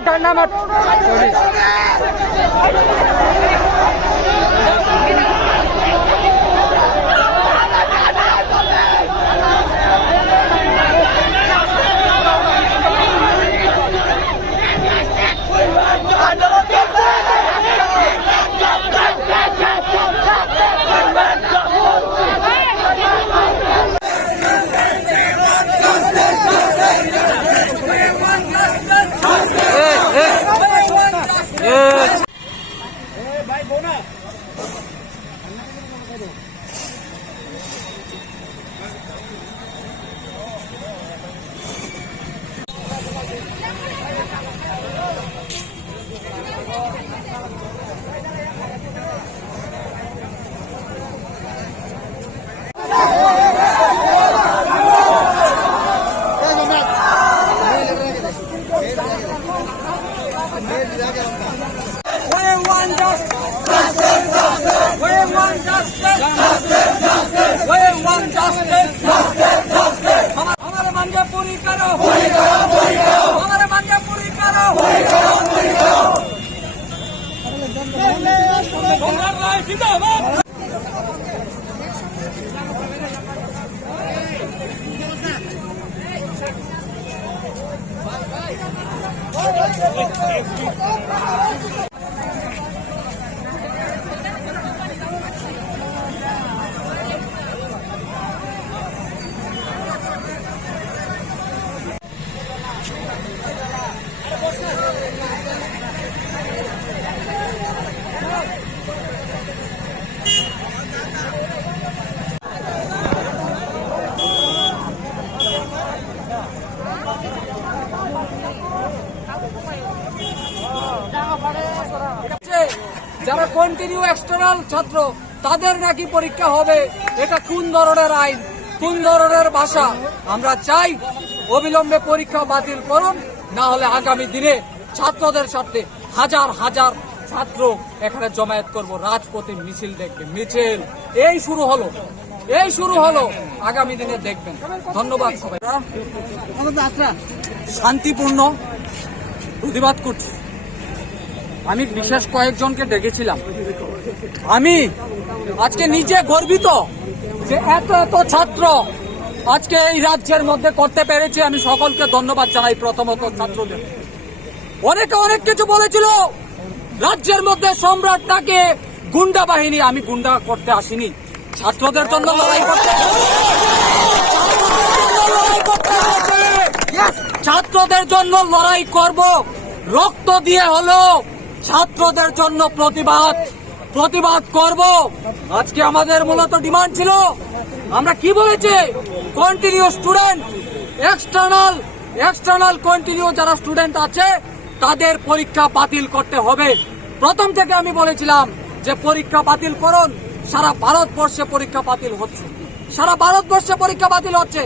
डरना मत। हमारे मांगे पूरी करो, हमारे मांगे पूरी करो। যারা কন্টিনিউ এক্সটার্নাল ছাত্র তাদের নাকি পরীক্ষা হবে, এটা কোন ধরনের আইন, কোন ধরনের ভাষা? আমরা চাই অবিলম্বে পরীক্ষা বাতিল করুন, না হলে আগামী দিনে ছাত্রদের সাথে হাজার হাজার ছাত্র এখানে জমায়েত করব, রাজপথে মিছিল দেখবে, মিছিল এই শুরু হলো, আগামী দিনে দেখবেন। ধন্যবাদ সবাই। শান্তিপূর্ণ প্রতিবাদ করছি। আমি বিশেষ কয়েকজনকে ডেকেছিলাম। আমি আজকে নিজে গর্বিত যে এত ছাত্র আজকে এই রাজ্যের মধ্যে করতে পেরেছে। আমি সকলকে ধন্যবাদ জানাই। প্রথমত ছাত্রদের, অনেকে অনেক কিছু বলেছিল রাজ্যের মধ্যে সম্রাটটাকে গুন্ডা বাহিনী। আমি গুন্ডা করতে আসিনি, ছাত্রদের জন্য লড়াই করতে, ছাত্রদের জন্য লড়াই করব, রক্ত দিয়ে হলো ছাত্রদের জন্য প্রতিবাদ করব। আজকে আমাদের মূলত ডিমান্ড ছিল, আমরা কি বলেছি, কন্টিনিউ স্টুডেন্ট, এক্সটার্নাল কন্টিনিউ যারা স্টুডেন্ট আছে তাদের পরীক্ষা বাতিল করতে হবে। প্রথম থেকে আমি বলেছিলাম যে পরীক্ষা বাতিল করুন। সারা ভারতবর্ষে পরীক্ষা বাতিল হচ্ছে, সারা ভারতবর্ষে পরীক্ষা বাতিল হচ্ছে।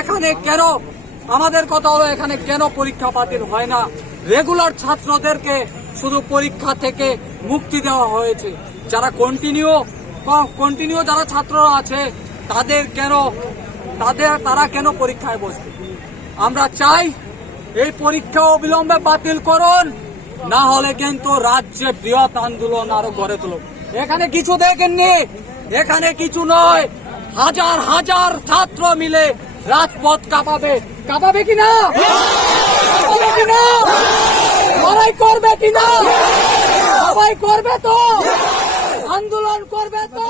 এখানে কেন, আমাদের কথা হলো এখানে কেন পরীক্ষা বাতিল হয় না? রেগুলার ছাত্রদেরকে শুধু পরীক্ষা থেকে মুক্তি দেওয়া হয়েছে। যারা কন্টিনিউ যারা ছাত্ররা আছে তারা কেন পরীক্ষায় বসবে? আমরা চাই এই পরীক্ষা অবিলম্বে বাতিল করুন, না হলে কিন্তু রাজ্যে বৃহৎ আন্দোলন আরো গড়ে তুলুন। এখানে কিছু দেখেননি, এখানে কিছু নয়, হাজার হাজার ছাত্র মিলে রাজপথ কাঁপাবে কিনা? লড়াই করবে কিনা? সবাই করবে তো, আন্দোলন করবে তো।